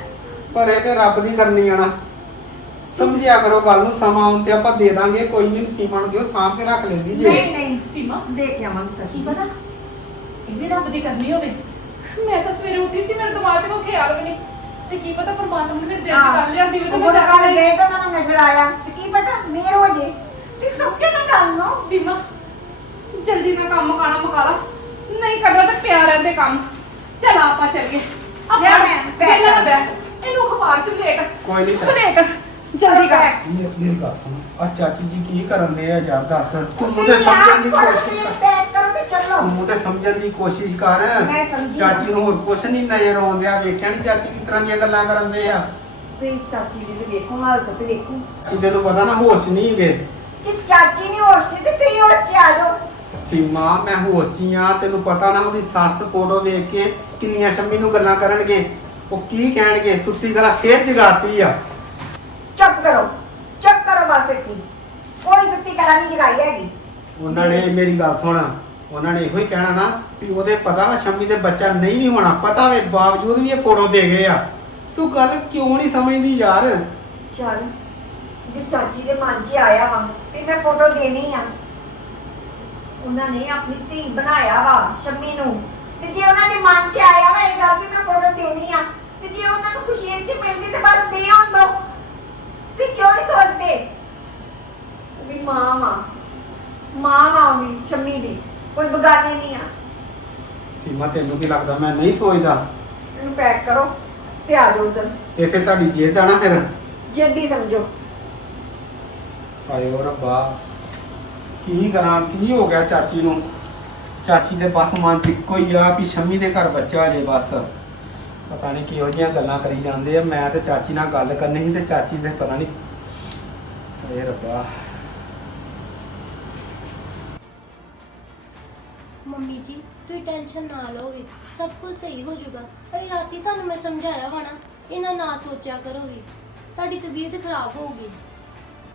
ਪਰ ਇਹ ਤੇ ਰੱਬ ਦੀ ਕਰਨੀ ਆ ਨਾ। ਸਮਝਿਆ ਕਰੋ ਗੱਲ ਨੂੰ ਸਮਾਂ ਆਉਣ ਤੇ ਆਪਾਂ ਦੇ ਦਾਂਗੇ ਕੋਈ ਨਹੀਂ ਸੀਮਾ ਨੂੰ ਦਿਓ ਸਾਂਭ ਕੇ ਰੱਖ ਲੈਂਦੀ ਜੇ। ਨਹੀਂ ਨਹੀਂ ਸੀਮਾ। ਦੇ ਕੇ ਆਵਾਂਗੇ ਚਾਚੀ ਕੀ ਪਤਾ? ਇਹ ਵੀ ਰੱਬ ਦੀ ਕਰਨੀ ਹੋਵੇ। ਮੈਂ ਤਾਂ ਸਵੇਰੇ ਉੱਠੀ ਸੀ ਮੇਰੇ ਦਿਮਾਗ 'ਚ ਕੋਈ ਖਿਆਲ ਵੀ ਨਹੀਂ। ਤੇ ਕੀ ਪਤਾ ਪਰਮਾਤਮਾ ਨੇ ਮੇਰੇ ਦਿਲ 'ਚ ਕਰ ਲਿਆਂਦੀ ਵੀ ਤਾਂ ਮੈਂ ਉਹ ਜਾ ਕੇ ਗਏ ਤਾਂ ਉਹਨਾਂ ਨੂੰ ਨਜ਼ਰ ਆਇਆ। ਤੇ ਕੀ ਪਤਾ? ਮੇਰ ਹੋ ਜੇ। ਤੇ ਸਮਝੋ ਨਾ ਗੱਲ ਨੂੰ ਸੀਮਾ ਜਲਦੀ ਨਾਲ ਕੰਮ ਮੁਕਾਣਾ ਮੁਕਾ ਲਾ। ਨਹੀਂ ਕਰਨਾ ਤਾਂ ਪਿਆ ਰਹਿੰਦੇ ਕੰਮ। ਚਲ ਆਪਾਂ ਚੱਲੀਏ। ਲਿਆ ਮੈਂ ਬੈਗ ਪਹਿਲਾਂ ਬੈਗ ਇਹਨੂੰ ਅਖਬਾਰ 'ਚ ਲੇਟ ਕੋਈ ਨਹੀਂ ਚੱਲ। ਲੇਟ ਜਲਦੀ ਕਰ। ਮੇਰੀ ਮੇਰੀ ਗੱਲ ਸੁਣੋ। ਆ ਚਾਚੀ ਜੀ ਕੀ ਕਰਨ ਦੇ ਆ? ਯਾਰ ਦੱਸ। ਤੂੰ ਮੁਝੇ ਸਮਝਣ ਦੀ ਕੋਸ਼ਿਸ਼ ਕਰ। ਤੇ ਚੱਲੋ। ਤੂੰ ਮੁਝੇ ਸਮਝਣ ਦੀ ਕੋਸ਼ਿਸ਼ ਕਰ। ਮੈਂ ਸਮਝੀ ਚਾਚੀ ਨੂੰ ਹੋਰ ਕੁਛ ਨਹੀਂ ਨਜ਼ਰ ਆਉਂਦਿਆ। ਵੇਖਿਆ ਨਹੀਂ ਚਾਚੀ ਕਿਸ ਤਰ੍ਹਾਂ ਦੀਆਂ ਗੱਲਾਂ ਕਰਨ ਦੇ ਆ? ਤੁਸੀਂ ਚਾਚੀ ਦੀ ਵੀ ਦੇਖੋ ਹਾਲਤ ਤੇ ਦੇਖੋ ਚਾਚੀ ਨੂੰ ਪਤਾ ਨਾ ਹੋਸ਼ ਨਹੀਂ ਹੈਗੇ। ਜੇ ਚਾਚੀ ਨਹੀਂ ਹੋਸ਼ 'ਚ ਤੇ ਤੁਸੀਂ ਹੋਸ਼ 'ਚ ਆ ਜਾਓ। ਸੀਮਾ ਮੈਂ ਹੋਸ਼ੀ ਆ। ਤੈਨੂੰ ਪਤਾ ਨਾ ਉਹਦੀ ਸੱਸ ਫੋਟੋ ਵੇਖ ਕੇ ਕਿੰਨੀਆਂ ਸ਼ੰਮੀ ਨੂੰ ਗੱਲਾਂ ਕਰਨਗੇ। ਉਹ ਕੀ ਕਹਿਣਗੇ? ਸੁੱਤੀ ਗਲਾ ਫੇਰ ਜਗਾਤੀ ਆ। ਚੁੱਪ ਕਰੋ। ਚੁੱਪ ਕਰੋ ਬਸ ਇੱਥੇ ਕੋਈ ਸੁੱਤੀ ਕਲਾ ਨਹੀਂ ਜਗਾਈ ਹੈਗੀ। ਉਹਨਾਂ ਨੇ ਮੇਰੀ ਗੱਲ ਸੁਣ। ਉਹਨਾਂ ਨੇ ਇਹੋ ਹੀ ਕਹਿਣਾ ਨਾ ਵੀ ਉਹਦੇ ਪਤਾ ਵਾ ਸ਼ੰਮੀ ਦੇ ਬੱਚਾ ਨਹੀਂ ਵੀ ਹੋਣਾ, ਪਤਾ ਵੇ ਬਾਵਜੂਦ ਵੀ ਇਹ ਫੋਟੋ ਦੇ ਗਏ ਆ। ਤੂੰ ਗੱਲ ਕਿਉਂ ਨਹੀਂ ਸਮਝਦੀ ਯਾਰ? ਚੱਲ, ਜੇ ਚਾਚੀ ਦੇ ਮਨ 'ਚ ਆਇਆ ਵਾ ਵੀ ਮੈਂ ਫੋਟੋ ਦੇਣੀ ਆ, ਉਹਨਾਂ ਨੇ ਆਪਣੀ ਧੀ ਬਣਾਇਆ ਵਾ ਸ਼ੰਮੀ ਨੂੰ। ਤੇ ਜੇ ਉਹਨਾਂ ਦੇ ਮਨ 'ਚ ਆਇਆ ਵਾ ਇਹ ਗੱਲ ਵੀ ਮੈਂ ਫੋਟੋ ਦੇਣੀ ਆ, ਤੇ ਜੇ ਉਹਨਾਂ ਨੂੰ ਖੁਸ਼ੀ ਇਹ 'ਚ ਮਿਲਦੀ ਤੇ ਬਸ ਦੇ ਆਉਣ ਦੋ। ਤੇ ਕਿਉਂ ਨਹੀਂ ਸੋਚਦੇ? ਵੀ ਮਾਂ ਵਾ ਮਾਂ ਵਾ ਵੀ ਸ਼ੰਮੀ ਦੀ। ਕੋਈ ਬਗਾਨੀ ਨਹੀਂ ਆ। ਸੀਮਾ ਤੈਨੂੰ ਕੀ ਲੱਗਦਾ? ਮੈਂ ਨਹੀਂ ਸੋਚਦਾ। ਇਹਨੂੰ ਪੈਕ ਕਰੋ ਤੇ ਆ ਜਾਓ ਉਧਰ। ਇਹ ਫਿਰ ਤੁਹਾਡੀ ਜਿੱਦ ਆ ਨਾ ਫਿਰ। ਜਲਦੀ ਸਮਝੋ। ਹਾਏ ਓ ਰੱਬਾ। ਕੀ ਕਰਾਂ? ਕੀ ਹੋ ਗਿਆ ਚਾਚੀ ਨੂੰ? ਚਾਚੀ ਦੇ ਬਸ ਮਨ 'ਚ ਇੱਕੋ ਹੀ ਆ ਵੀ ਸ਼ੰਮੀ ਦੇ ਘਰ ਬੱਚਾ ਜੇ ਬਸ। ਪਤਾ ਨਹੀਂ ਕਿਹੋ ਜਿਹੀਆਂ ਗੱਲਾਂ ਕਰੀ ਜਾਂਦੇ ਆ। ਮੈਂ ਤੇ ਚਾਚੀ ਨਾਲ ਗੱਲ ਕਰਨੀ ਸੀ ਤੇ ਚਾਚੀ ਦੇ ਪਤਾ ਨਹੀਂ ਹਾਏ ਰੱਬਾ। ਮੰਮੀ ਜੀ, ਤੁਸੀਂ ਟੈਨਸ਼ਨ ਨਾ ਲਓ ਵੀ ਸਭ ਕੁਝ ਸਹੀ ਹੋ ਜਾਊਗਾ। ਅਈ ਰਾਤੀ ਤੁਹਾਨੂੰ ਮੈਂ ਸਮਝਾਇਆ ਵਾ ਨਾ, ਇਹਨਾਂ ਨਾ ਸੋਚਿਆ ਕਰੋ ਵੀ ਤੁਹਾਡੀ ਤਬੀਅਤ ਖਰਾਬ ਹੋਊਗੀ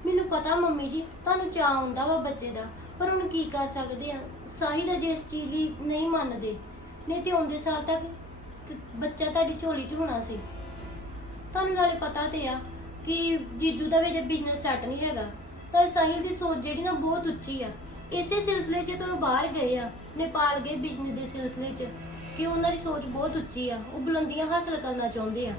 ਮੈਨੂੰ ਪਤਾ ਮੰਮੀ ਜੀ, ਤੁਹਾਨੂੰ ਚਾਹ ਆਉਂਦਾ ਵਾ ਬੱਚੇ ਦਾ, ਪਰ ਹੁਣ ਕੀ ਕਰ ਸਕਦੇ ਆ? ਸਾਹਿਲ ਅਜੇ ਇਸ ਚੀਜ਼ ਲਈ ਨਹੀਂ ਮੰਨਦੇ, ਨਹੀਂ ਤੇ ਆਉਂਦੇ ਸਾਲ ਤੱਕ ਤੇ ਬੱਚਾ ਤੁਹਾਡੀ ਝੋਲੀ 'ਚ ਹੋਣਾ ਸੀ। ਤੁਹਾਨੂੰ ਨਾਲੇ ਪਤਾ ਤੇ ਆ ਕਿ ਜੀਜੂ ਦਾ ਵੀ ਅਜੇ ਬਿਜ਼ਨਸ ਸੈੱਟ ਨਹੀਂ ਹੈਗਾ। ਤਾਂ ਸਾਹਿਲ ਦੀ ਸੋਚ ਜਿਹੜੀ ਨਾ ਬਹੁਤ ਉੱਚੀ ਆ। ਇਸੇ ਸਿਲਸਿਲੇ 'ਚ ਤਾਂ ਉਹ ਬਾਹਰ ਗਏ ਆ ਨੇਪਾਲ ਗਏ ਬਿਜ਼ਨਸ ਦੇ ਸਿਲਸਿਲੇ 'ਚ। ਕਿ ਉਹਨਾਂ ਦੀ ਸੋਚ ਬਹੁਤ ਉੱਚੀ ਆ ਉਹ ਬੁਲੰਦੀਆਂ ਹਾਸਲ ਕਰਨਾ ਚਾਹੁੰਦੇ ਆ।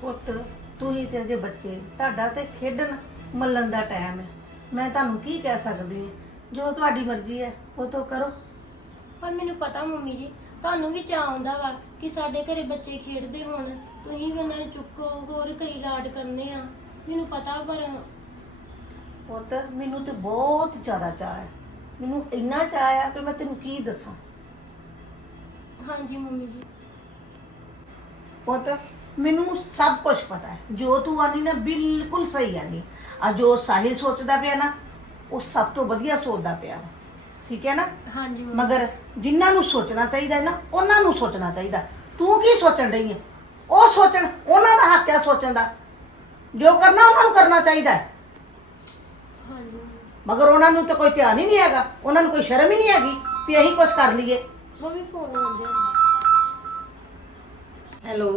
ਪੁੱਤ ਤੁਸੀਂ ਤੇ ਅਜੇ ਬੱਚੇ ਤੁਹਾਡਾ ਤੇ ਖੇਡਣ ਮੱਲਣ ਦਾ ਟਾਈਮ ਹੈ। ਮੈਂ ਤੁਹਾਨੂੰ ਕੀ ਕਹਿ ਸਕਦੀ ਹਾਂ? ਜੋ ਤੁਹਾਡੀ ਮਰਜ਼ੀ ਹੈ ਉਹ ਤੋਂ ਕਰੋ। ਪਰ ਮੈਨੂੰ ਪਤਾ ਮੰਮੀ ਜੀ ਤੁਹਾਨੂੰ ਵੀ ਚਾਹ ਆਉਂਦਾ ਵਾ ਕਿ ਸਾਡੇ ਘਰੇ ਬੱਚੇ ਖੇਡਦੇ ਹੋਣ। ਤੁਸੀਂ ਵੀ ਉਹਨਾਂ ਨੂੰ ਚੁੱਕੋ ਹੋਰ ਕਈ ਲਾਡ ਕਰਨੇ ਆ। ਮੈਨੂੰ ਪਤਾ ਪਰ ਪੁੱਤ ਮੈਨੂੰ ਤੇ ਬਹੁਤ ਜ਼ਿਆਦਾ ਚਾਹ ਹੈ। ਮੈਨੂੰ ਇੰਨਾ ਚਾਹ ਆ ਕਿ ਮੈਂ ਤੈਨੂੰ ਕੀ ਦੱਸਾਂ। ਹਾਂਜੀ ਮੰਮੀ ਜੀ। ਪੁੱਤ ਮੈਨੂੰ ਸਭ ਕੁਝ ਪਤਾ ਹੈ। ਜੋ ਤੂੰ ਆਨੀ ਨਾ ਬਿਲਕੁਲ ਸਹੀ ਆਨੀ ਆ ਜੋ ਸਾਹਿਲ ਸੋਚਦਾ ਪਿਆ ਨਾ ਉਹ ਸਭ ਤੋਂ ਵਧੀਆ ਸੋਚਦਾ ਪਿਆ। ਠੀਕ ਹੈ ਨਾ? ਹਾਂਜੀ ਮੰਮੀ। ਮਗਰ ਜਿਨ੍ਹਾਂ ਨੂੰ ਸੋਚਣਾ ਚਾਹੀਦਾ ਹੈ ਨਾ ਉਹਨਾਂ ਨੂੰ ਸੋਚਣਾ ਚਾਹੀਦਾ। ਤੂੰ ਕੀ ਸੋਚਣ ਰਹੀ ਹੈ ਉਹ ਸੋਚਣ ਉਹਨਾਂ ਦਾ ਹੱਕ ਹੈ ਸੋਚਣ ਦਾ। ਜੋ ਕਰਨਾ ਉਹਨਾਂ ਨੂੰ ਕਰਨਾ ਚਾਹੀਦਾ ਹੈ। ਮਗਰ ਉਹਨਾਂ ਨੂੰ ਤਾਂ ਕੋਈ ਧਿਆਨ ਹੀ ਨਹੀਂ ਹੈਗਾ। ਉਹਨਾਂ ਨੂੰ ਕੋਈ ਸ਼ਰਮ ਹੀ ਨਹੀਂ ਹੈਗੀ ਵੀ ਅਸੀਂ ਕੁਝ ਕਰ ਲਈਏ। ਮੰਮੀ ਫੋਨ ਆਉਂਦੇ ਹੈਲੋ?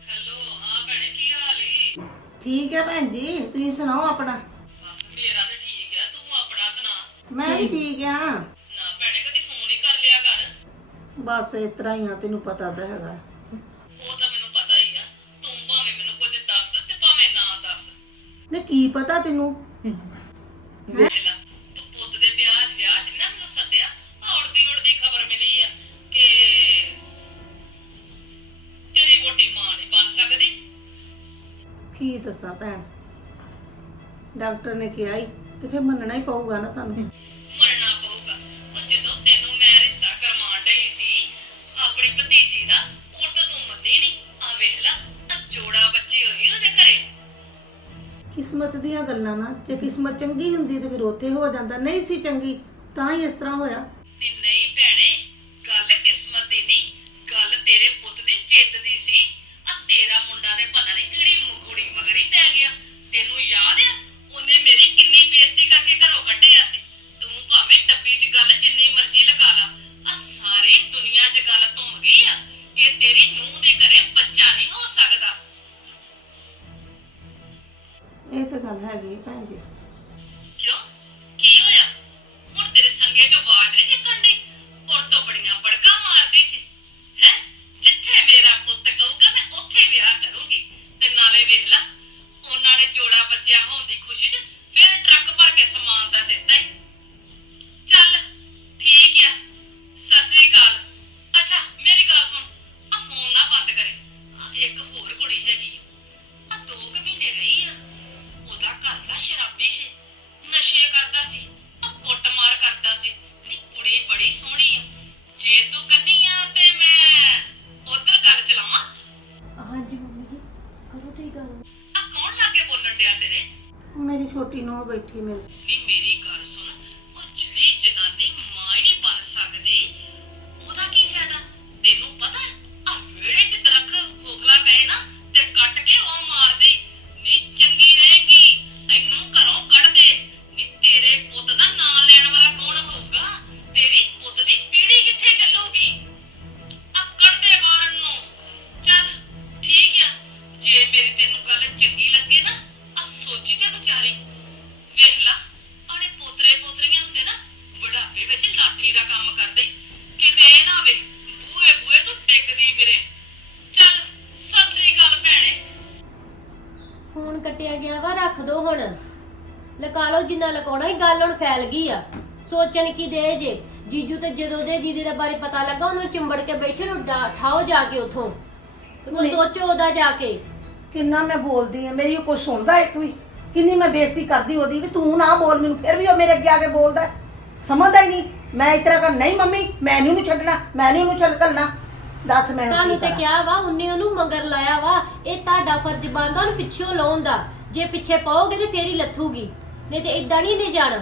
ਹੈਲੋ ਹਾਂ ਭੈਣੇ ਕੀ ਹਾਲ ਈ ਠੀਕ ਹੈ ਭੈਣ ਜੀ ਤੁਸੀਂ ਸੁਣਾਓ ਆਪਣਾ? ਬਸ ਮੇਰਾ ਤੇ ਠੀਕ ਆ ਤੂੰ ਆਪਣਾ ਸੁਣਾ? ਮੈਂ ਵੀ ਠੀਕ ਆ। ਨਾ ਭੈਣੇ ਕਦੀ ਫੋਨ ਹੀ ਕਰ ਲਿਆ ਕਰ। ਬਸ ਇਸ ਤਰ੍ਹਾਂ ਹੀ ਆ ਤੈਨੂੰ ਪਤਾ ਤਾਂ ਹੈਗਾ। ਉਹ ਤਾਂ ਮੈਨੂੰ ਪਤਾ ਹੀ ਆ। ਤੂੰ ਭਾਵੇਂ ਮੈਨੂੰ ਕੁਝ ਦੱਸ ਤੇ ਭਾਵੇਂ ਨਾ ਦੱਸ। ਨੇ ਕੀ ਪਤਾ ਤੈਨੂੰ? ਤੂੰ ਪੁੱਤ ਦੇ ਵਿਆਹ ਵਿਆਹ 'ਚ ਨੀ ਨਾ ਮੈਨੂੰ ਸੱਦਿਆ ਆ ਉੜਦੀ ਉੜਦੀ ਖਬਰ ਮਿਲੀ ਆ ਕਿ ਤੇਰੀ ਵੋਟੀ ਮਾਂ ਨਹੀਂ ਬਣ ਸਕਦੀ। ਕੀ ਦੱਸਾਂ ਭੈਣ? ਡਾਕਟਰ ਨੇ ਕਿਹਾ ਹੀ ਤੇ ਫਿਰ ਮੰਨਣਾ ਹੀ ਪਊਗਾ ਨਾ ਸਾਨੂੰ। ਮਰਨਾ ਕਿਸਮਤ ਦੀਆਂ ਗੱਲਾਂ ਨਾ, ਜੇ ਕਿਸਮਤ ਚੰਗੀ ਹੁੰਦੀ ਤੇ ਫਿਰ ਉੱਥੇ ਹੋ ਜਾਂਦਾ, ਨਹੀਂ ਸੀ ਚੰਗੀ, ਤਾਂ ਹੀ ਇਸ ਤਰ੍ਹਾਂ ਹੋਇਆ। ਨਹੀਂ ਨਹੀਂ ਭੈਣੇ, ਗੱਲ ਕਿਸਮਤ ਦੀ ਨਹੀਂ ਗੱਲ ਤੇਰੇ ਪੁੱਤ ਦੀ ਜਿੱਦ ਦੀ ਸੀ। ਆ ਤੇਰਾ ਮੁੰਡਾ ਤੇ ਪਤਾ ਨਹੀਂ ਕਿਹੜੀ ਮੁਗੜੀ ਮਗਰੀ ਪੈ ਗਿਆ। ਤੈਨੂੰ ਯਾਦ ਆ, ਉਹਨੇ ਮੇਰੀ ਕਿੰਨੀ ਬੇਇੱਜ਼ਤੀ ਕਰਕੇ ਘਰੋਂ ਕੱਢਿਆ ਸੀ। ਤੂੰ ਭਾਵੇਂ ਡੱਬੀ 'ਚ ਗੱਲ ਜਿੰਨੀ ਮਰਜ਼ੀ ਲਗਾ ਲਾ, ਆ ਸਾਰੀ ਦੁਨੀਆ 'ਚ ਗੱਲ ਧੁੰਮ ਗਈ ਆ। ਕਿ ਤੇਰੀ ਨੂੰਹ ਦੇ ਘਰੇ ਬੱਚਾ ਨਹੀਂ ਹੋ ਸਕਦਾ। ਇਹ ਤਾਂ ਗੱਲ ਹੈਗੀ ਭੈਣ ਜੀ। ਕਿਉਂ? ਕੀ ਹੋਇਆ? ਹੁਣ ਤੇਰੇ ਸੰਗੇ 'ਚ ਆਵਾਜ਼ ਨਹੀਂ ਬੈਠੀ ਮਿਲ ਫੈਲ ਗਈ ਆ। ਸੋਚਣ ਕੀ ਦੇ ਜੇ? ਜੀਜੂ ਤੇ ਜਦੋਂ ਦੇ ਦੀਦੀ ਦੇ ਬਾਰੇ ਪਤਾ ਲੱਗਾ ਉਹਨੂੰ ਚਿੰਬੜ ਕੇ ਬੈਠੇ ਨੂੰ ਡਾ- ਠਾਓ ਜਾ ਕੇ ਉਥੋਂ। ਤੇ ਕੋਈ ਨਹੀਂ। ਸੋਚੋ ਉਹਦਾ ਜਾ ਕੇ। ਕਿੰਨਾ ਮੈਂ ਬੋਲਦੀ ਆ ਮੇਰੀ ਕੋਈ ਸੁਣਦਾ ਇੱਕ ਵੀ। ਕਿੰਨੀ ਮੈਂ ਬੇਇੱਜ਼ਤੀ ਕਰਦੀ ਉਹਦੀ ਵੀ ਤੂੰ ਨਾ ਬੋਲ ਮੈਨੂੰ ਫਿਰ ਵੀ ਉਹ ਮੇਰੇ ਅੱਗੇ ਆ ਕੇ ਬੋਲਦਾ ਹੈ। ਸਮਝਦਾ ਹੀ ਨਹੀਂ। ਮੈਂ ਇਸ ਤਰ੍ਹਾਂ ਕਰ ਨਹੀਂ ਮੰਮੀ ਮੈਂ ਨਹੀਂ ਉਹਨੂੰ ਛੱਡਣਾ ਮੈਂ ਨਹੀਂ ਉਹਨੂੰ ਛੱਡ ਕਰਨਾ ਦੱਸ ਮੈਂ ਹੁਣ ਕੀ ਤੁਹਾਨੂੰ ਤੇ ਕਰਾਂ? ਕਿਹਾ ਵਾ ਉਹਨੇ ਉਹਨੂੰ ਮਗਰ ਲਾਇਆ ਵਾ। ਇਹ ਤੁਹਾਡਾ ਫਰਜ਼ ਬਣਦਾ ਉਹਨੂੰ ਪਿੱਛੋਂ ਲਾਉਣ ਦਾ। ਜੇ ਪਿੱਛੇ ਪਾਓਗੇ ਤੇ ਫੇਰ ਹੀ ਲੱਥੂਗੀ। ਨਹੀਂ ਤੇ ਇਦਾਂ ਨਹੀਂ ਨੇ ਜਾਣਾ।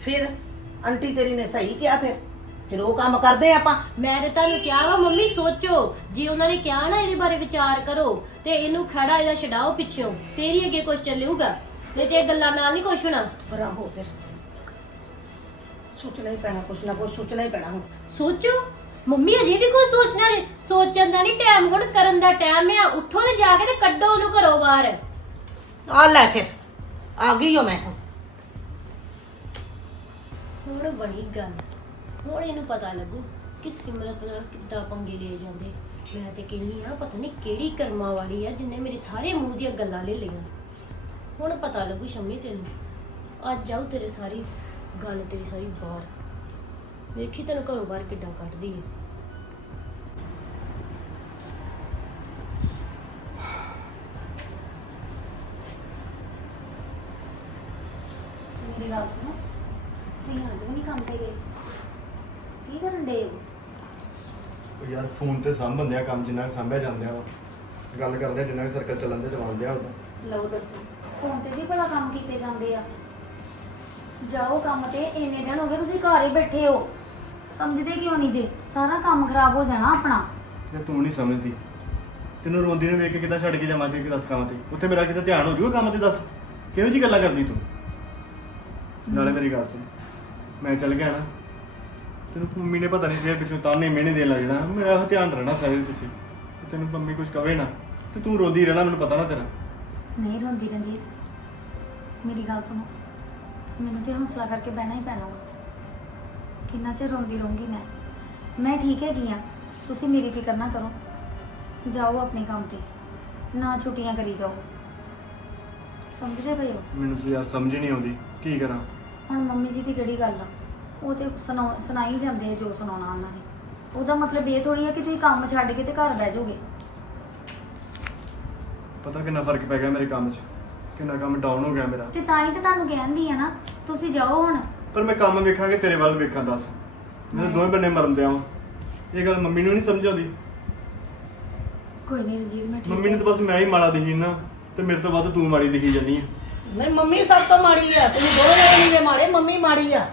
ਫਿਰ ਆਂਟੀ ਤੇਰੀ ਨੇ ਸਹੀ ਕਿਹਾ ਫਿਰ। ਫਿਰ ਉਹ ਕੰਮ ਕਰਦੇ ਆਪਾਂ। ਮੈਂ ਤੇ ਤੁਹਾਨੂੰ ਕਿਹਾ ਵਾ ਮੰਮੀ ਸੋਚੋ। ਜੇ ਉਹਨਾਂ ਨੇ ਕਿਹਾ ਨਾ ਇਹਦੇ ਬਾਰੇ ਵਿਚਾਰ ਕਰੋ ਤੇ ਇਹਨੂੰ ਖੜਾ ਇਹਦਾ ਛਡਾਓ ਪਿੱਛੋਂ। ਫੇਰ ਹੀ ਅੱਗੇ ਕੁਝ ਚੱਲੂਗਾ। ਨਹੀਂ ਤੇ ਇਹ ਗੱਲਾਂ ਨਾਲ ਨਹੀਂ ਕੁਝ ਹੋਣਾ। ਪਰਾਂ ਹੋ ਫਿਰ। ਸੋਚਣਾ ਹੀ ਪੈਣਾ ਕੁਛ ਨਾ ਕੁਛ ਸੋਚਣਾ ਹੀ ਪੈਣਾ ਹੁਣ। ਸੋਚੋ। ਮੰਮੀ ਅਜੇ ਵੀ ਕੋਈ ਸੋਚਣਾ ਨਹੀਂ। ਸੋਚਣ ਦਾ ਨਹੀਂ ਟਾਈਮ ਹੁਣ ਕਰਨ ਦਾ ਟਾਈਮ ਆ। ਉੱਠੋ ਤੇ ਜਾ ਕੇ ਤੇ ਕੱਢੋ ਉਹਨੂੰ ਘਰੋਂ ਬਾਹਰ। ਆ ਲੈ ਫਿਰ। ਆ ਗਈ ਹੋ ਮੈਂ ਹੁਣ। ਹੁਣ ਬਣੀ ਗੱਲ। ਹੁਣ ਇਹਨੂੰ ਪਤਾ ਲੱਗੂ ਕਿ ਸਿਮਰਤ ਨਾਲ ਕਿੱਦਾਂ ਪੰਗੇ ਲਏ ਜਾਂਦੇ। ਮੈਂ ਤੇ ਕਹਿੰਦੀ ਆ ਪਤਾ ਨਹੀਂ ਕਿਹੜੀ ਕਰਮਾਂ ਵਾਲੀ ਆ ਜਿੰਨੇ ਮੇਰੇ ਸਾਰੇ ਮੂੰਹ ਦੀਆਂ ਗੱਲਾਂ ਲੈ ਲਈਆਂ। ਹੁਣ ਪਤਾ ਲੱਗੂ ਸ਼ੰਮੀ ਤੈਨੂੰ, ਅੱਜ ਜਾਊ ਤੇਰੇ ਸਾਰੀ, ਗੱਲ ਤੇਰੀ ਸਾਰੀ ਬਾਹਰ। ਦੇਖੀ ਤੈਨੂੰ ਘਰੋਂ ਬਾਹਰ ਕਿੱਦਾਂ ਕੱਢਦੀ ਹੈ ਮੇਰੀ ਗੱਲ ਸੁਣੋ ਤੁਸੀਂ ਅੱਜ ਵੀ ਨਹੀਂ ਕੰਮ ਤੇ ਗਏ ਕੀ ਕਰਨ ਦੇ ਹੋ ਉਹ ਯਾਰ ਫੋਨ ਤੇ ਸਾਂਭਣ ਦਿਆ ਕੰਮ ਜਿੰਨਾ ਕੁ ਸਾਂਭਿਆ ਜਾਂਦਾ ਵਾ ਗੱਲ ਕਰਦੇ ਆ ਜਿੰਨਾ ਕੁ ਸਰਕਲ ਚੱਲਣ ਤੇ ਚਲਾਉਂਦੇ ਆ ਉਹਦਾ ਲਓ ਦੱਸੋ ਫੋਨ ਤੇ ਵੀ ਭਲਾ ਕੰਮ ਕੀਤੇ ਜਾਂਦੇ ਆ? ਜਾਓ ਕੰਮ ਤੇ ਇੰਨੇ ਦਿਨ ਹੋ ਗਏ ਤੁਸੀਂ ਘਰ ਹੀ ਬੈਠੇ ਹੋ। ਸਮਝਦੇ ਕਿਉਂ ਨਹੀਂ ਜੇ? ਸਾਰਾ ਕੰਮ ਖਰਾਬ ਹੋ ਜਾਣਾ ਆਪਣਾ। ਜੇ ਤੂੰ ਨਹੀਂ ਸਮਝਦੀ। ਤੈਨੂੰ ਰੋਂਦੀ ਨੂੰ ਵੇਖ ਕੇ ਕਿੱਦਾਂ ਛੱਡ ਕੇ ਜਾਵਾਂ ਤੇ ਦੱਸ ਕੰਮ ਤੇ। ਉੱਥੇ ਮੇਰਾ ਕਿਤੇ ਧਿਆਨ ਹੋ ਜਾਊਗਾ ਕੰਮ ਤੇ ਦੱਸ। ਕਿਹੋ ਜੀ ਗੱਲਾਂ ਕਰਦੀ ਤੂੰ? ਨਾਲੇ ਮੇਰੀ ਗੱਲ ਸੁਣ। ਮੈਂ ਚੱਲ ਗਿਆ ਨਾ। ਤੈਨੂੰ ਮੰਮੀ ਨੇ ਪਤਾ ਨਹੀਂ ਫੇਰ ਪਿੱਛੋਂ ਤਾਨੇ ਮਿਹਣੇ ਦੇਣ ਲੱਗ ਜਾਣਾ। ਮੇਰਾ ਉਹ ਧਿਆਨ ਰਹਿਣਾ ਸਾਰੇ ਪਿੱਛੇ। ਤੇ ਤੈਨੂੰ ਮੰਮੀ ਕੁਝ ਕਵੇ ਨਾ ਤੇ ਤੂੰ ਰੋਂਦੀ ਰਹਿਣਾ ਮੈਨੂੰ ਪਤਾ ਨਾ ਤੇਰਾ। ਨਹੀਂ ਰੋਂਦੀ ਰਣਜੀਤ ਮੇਰੀ ਗੱਲ ਸੁਣੋ। ਮੈਨੂੰ ਤੇ ਹੌਸਲਾ ਕਰਕੇ ਬਹਿਣਾ ਹੀ ਪੈਣਾ ਵਾ। ਕਿੰਨਾ ਚਿਰ ਰੋਂਦੀ ਰਹੂੰਗੀ ਮੈਂ? ਮੈਂ ਠੀਕ ਹੈਗੀ ਆ। ਤੁਸੀਂ ਮੇਰੀ ਫਿਕਰ ਨਾ ਕਰੋ। ਜਾਓ ਆਪਣੇ ਕੰਮ ਤੇ। ਨਾ ਛੁੱਟੀਆਂ ਕਰੀ ਜਾਓ। ਸਮਝਦੇ ਪਏ ਹੋ? ਮੈਨੂੰ ਤਾਂ ਯਾਰ ਸਮਝ ਨਹੀਂ ਆਉਂਦੀ। ਕੀ ਕਰਾਂ? ਹੁਣ ਮੰਮੀ ਜੀ ਦੀ ਕਿਹੜੀ ਗੱਲ ਆ? ਉਹ ਤੇ ਸੁਣਾ ਸੁਣਾਈ ਜਾਂਦੇ ਆ ਜੋ ਸੁਣਾਉਣਾ ਉਹਨਾਂ ਨੇ। ਉਹਦਾ ਮਤਲਬ ਇਹ ਥੋੜੀ ਆ ਕਿ ਤੁਸੀਂ ਕੰਮ ਛੱਡ ਕੇ ਤੇ ਘਰ ਬਹਿ ਜਾਓਗੇ। ਪਤਾ ਕਿੰਨਾ ਫ਼ਰਕ ਪੈ ਗਿਆ ਮੇਰੇ ਕੰਮ 'ਚ? ਕਿੰਨਾ ਕੰਮ ਡਾਊਨ ਹੋ ਗਿਆ ਮੇਰਾ? ਤੇ ਤਾਂ ਹੀ ਤਾਂ ਤੁਹਾਨੂੰ ਕਹਿੰਦੀ ਆ ਨਾ ਤੁਸੀਂ ਜਾਓ ਹੁਣ। ਪਰ ਮੈਂ ਕੰਮ ਵੇਖਾਂਗੇ ਤੇਰੇ ਵੱਲ ਵੇਖਾਂ ਦੱਸ। ਮੇਰੇ ਦੋਵੇਂ ਬੰਨੇ ਮਰਨ ਦਿਆਂ। ਇਹ ਗੱਲ ਮੰਮੀ ਨੂੰ ਨਹੀਂ ਸਮਝ ਆਉਂਦੀ ਕੋਈ ਨਹੀਂ ਰਣਜੀਤ ਮੈਂ ਠੀਕ ਮੰਮੀ ਨੂੰ। ਤਾਂ ਬਸ ਮੈਂ ਹੀ ਮਾੜਾ ਦਿਖੀ ਨਾ ਤੇ ਮੇਰੇ ਤੋਂ ਵੱਧ ਤੂੰ ਮਾੜੀ ਦਿਖੀ ਜਾਂਦੀ ਹੈ ਨਹੀਂ ਮੰਮੀ ਸਭ ਤੋਂ ਮਾੜੀ ਆ। ਤੁਸੀਂ ਦੋਵੇਂ ਜਣੇ ਮਾੜੇ ਮੰਮੀ ਮਾੜੀ ਆ।